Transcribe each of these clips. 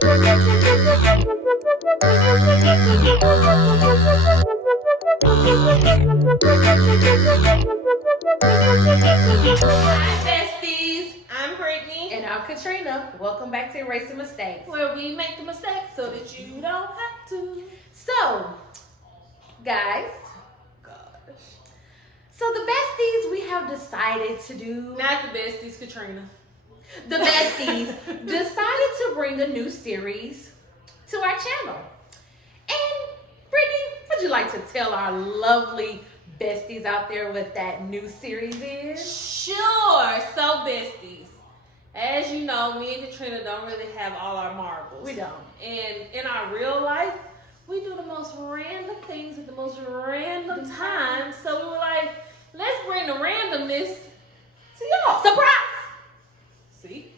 Besties, I'm Brittany. And I'm Katrina. Welcome back to Erasing Mistakes, where we make the mistakes so that you don't have to. So, guys, so the besties, we have decided to do... Not the besties, Katrina. The besties decided to bring a new series to our channel. And Brittany, would you like to tell our lovely besties out there what that new series is? Sure. So, besties, as you know, me and Katrina don't really have all our marbles. We don't. And in our real life, we do the most random things at the most random times. So we were like, let's bring the randomness to y'all. Surprise! See?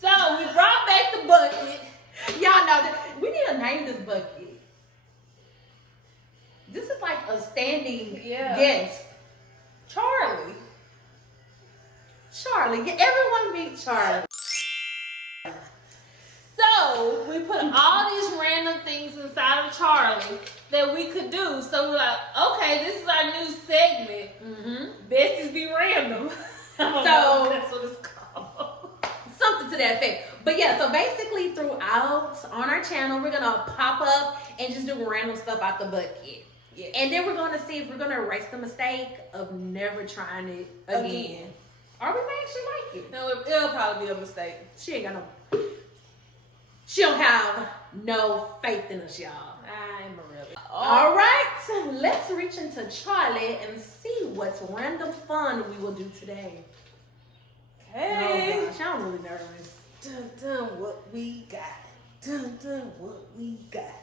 So we brought back the bucket. Y'all know that we need to name this bucket. This is like a standing guest. Charlie. Everyone meet Charlie. So we put all these random things inside of Charlie that we could do. So we're like, okay, this is our new segment. Besties be random. So that's what it's called. Something to that effect. But yeah, so basically throughout on our channel, we're gonna pop up and just do random stuff out the bucket. Yeah. And then we're gonna see if we're gonna erase the mistake of never trying it again. Or we may actually like it. No, it'll probably be a mistake. She don't have no faith in us, y'all. I'm really. All right, let's reach into Charlie and see what's random fun we will do today. Okay. Oh gosh, I'm really nervous. Dun dun what we got. Dun dun what we got.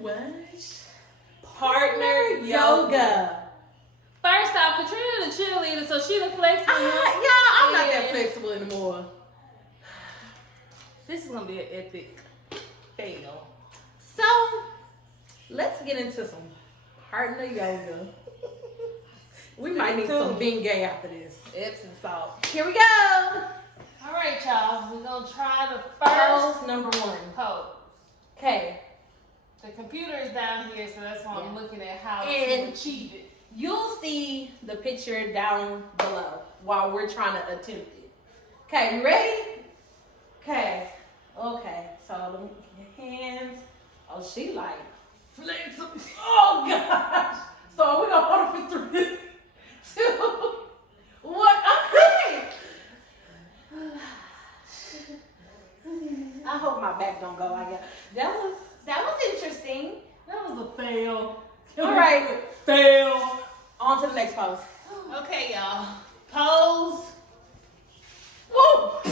What? Partner yoga. First off, Katrina the cheerleader, so she the flexible. Yeah, I'm not that flexible anymore. This is gonna be an epic fail. So, let's get into some partner yoga. We might need some being gay after this. Epsom salt. Here we go. All right, y'all. We're gonna try the Pose first number 1. pose. Okay. The computer is down here, so that's why I'm looking at how to achieve it. You'll see the picture down below while we're trying to attempt it. Okay, you ready? Okay. So your hands. Oh, she like flexible. Oh gosh. So we're gonna hold it for 3, 2, 1. Okay. I hope my back don't go. I guess that was interesting. That was a fail. All right. Fail. On to the next pose. Okay, y'all. Pose. Woo! I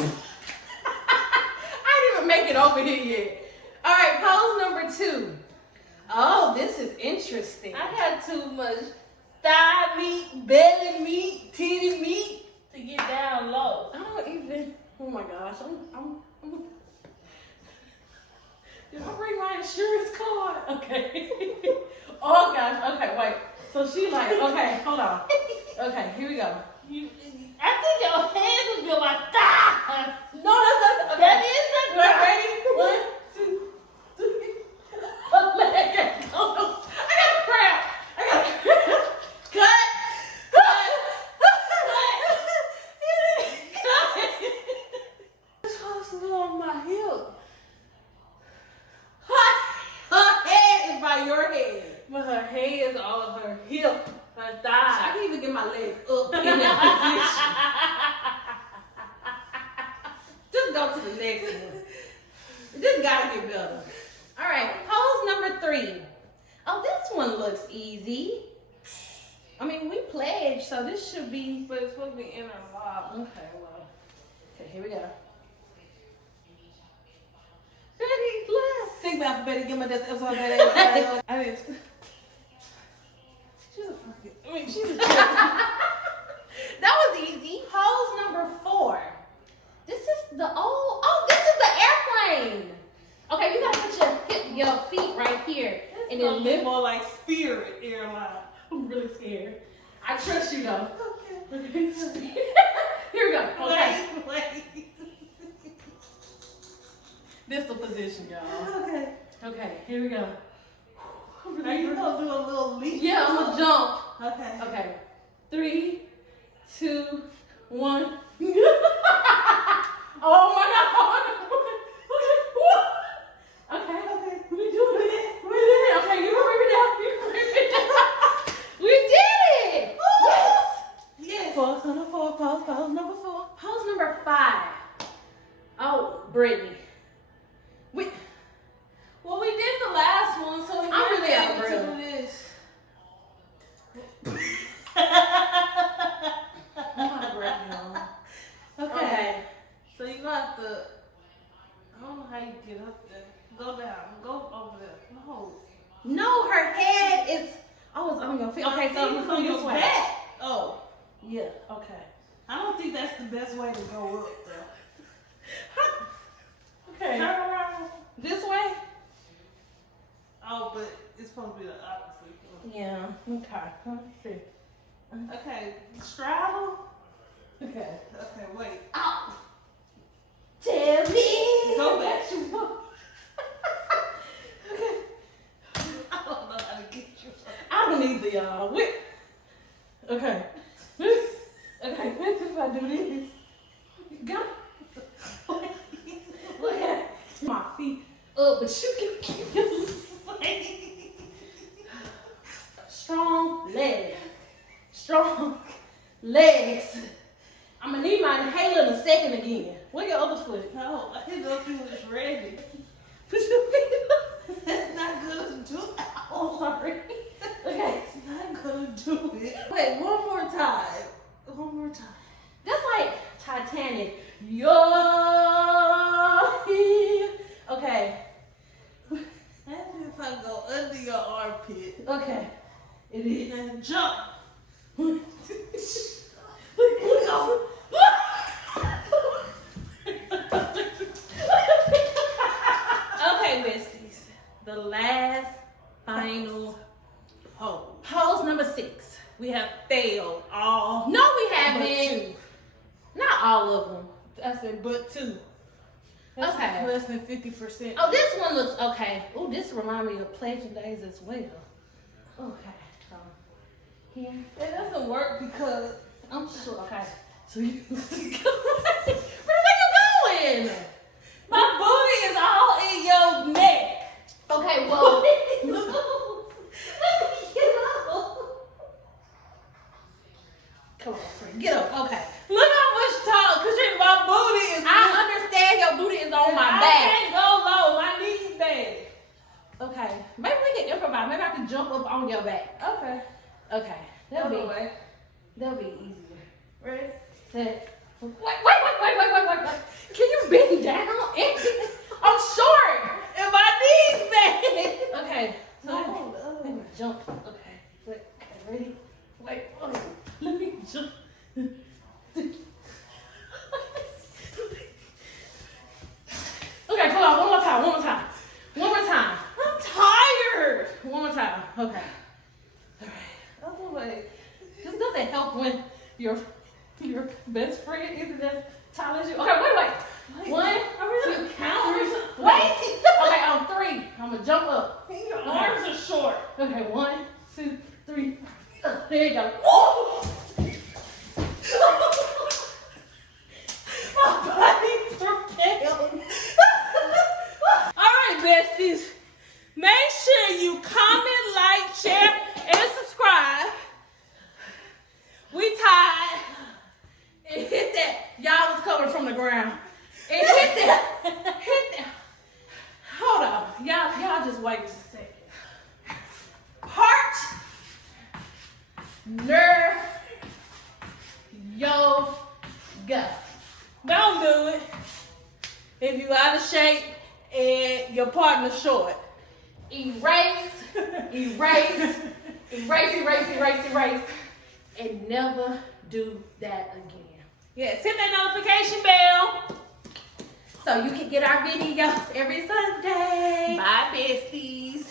didn't even make it over here yet. All right, pose number 2. Oh, this is interesting. I got too much thigh meat, belly meat, titty meat to get down low. I don't even. Oh my gosh, I'm did I bring my insurance card? Okay. Oh gosh. Okay, wait. So she like, okay, hold on. Okay, here we go. I think your hands would be like thighs. No, that's not. Okay. That is the Ready? 1, 2, 3. Oh, let it go. I got a crap. Cut. It's supposed to go on my hip. Her head is by your head. But her head is all of her hip, her thigh. I can even get my leg up in that position. Just go to the next one. This gotta get better. All right, pose number 3. Oh, this one looks easy. I mean, we pledged, so this should be. But it's supposed to be interlocked. Okay, well. Okay, here we go. Ready, let's sing my alphabet. Give my this episode. I didn't. She's a fucking. I mean, she's a. That was easy. Pose number 4. This is the this is the airplane. Okay, you gotta put your feet right here and then lift. More like Spirit Airline. I'm really scared. I trust you though. Okay. Here we go. Okay. Wait. This the position, y'all. Okay. Okay, here we go. Are you gonna do a little leap? Yeah, I'm gonna jump. Okay. Okay. 3, 2, 1. Oh my God. Okay. Okay. We doing it. We did it. Okay, you can bring it down. You can bring it down. We did it. Yes. Yes. Pose number 4. Pose number 4. Pose number 5. Oh, Brittany. Well, we did the last one, so we I'm really out of to breath. do this. I'm out of breath, y'all. Okay. So you gonna have to. I don't know how you get up there. Go down. Go over there. No, her head is. Oh, it's on your feet. Okay, so I'm going this way. back. Oh. Yeah. Okay. I don't think that's the best way to go up there. Okay. Turn around. This way. Oh, but it's supposed to be the opposite. Yeah. Okay. Let's see. Okay. Straddle. Okay. Okay, wait. Ow. Tell me. Go back. Okay. I don't know how to get you up. I don't either, y'all. Wait. Okay. Okay. What if I do this? Go. Look at my feet up, but you can keep your strong legs. Strong legs. I'm gonna need my inhaler in a second again. Where your other foot? No, I didn't know if you was ready. Put your feet up. That's not gonna do it. Oh, sorry. Okay. It's not gonna do it. Wait, one more time. One more time. That's like Titanic. You're here. Okay. That's if I go under your armpit. Okay. It is. And jump. Okay, besties. The last final pose number 6. We have failed all. No, we but haven't. 2. Not all of them. I said, but 2. That's Okay. less than 50%. Oh, this one looks okay. Oh, this reminds me of Pledging Days as well. Okay. So, here. It doesn't work because I'm sure. Okay. So you. Where you going? my booty is all in your neck. Okay, well. Come on, friend. Get up. Okay. Look how much talk, because my booty is. I understand your booty is on my I back. can't go low. My knees bad. Okay. Maybe we can improvise. Maybe I can jump up on your back. Okay. Okay. That'll be Way. easier. Ready? Wait. Can you bend down? I'm short. And my knees bad. Okay. So No, the other let me way. jump. Okay. Wait. Okay. Ready? Wait. Oh, let me jump. Okay. Come on. One more time. I'm tired. One more time. Okay. All right. Other way. This doesn't help when your best friend isn't as tall as you. Okay, wait. 1, 2, count. 3. Wait. Okay, on 3. I'm gonna jump up. Your arms are short. Okay, 1, 2, 3. There you go. My body's propelled. All right, besties. Make sure you comment, like, share, and subscribe. We tied. It hit that. Y'all was coming from the ground. It hit that. Hold on. Y'all just wait just a second. Heart, nerve, yoga. Don't do it. If you out of shape and your partner's short. Erase. And never do that again. Yes, hit that notification bell. So you can get our videos every Sunday. Bye, besties.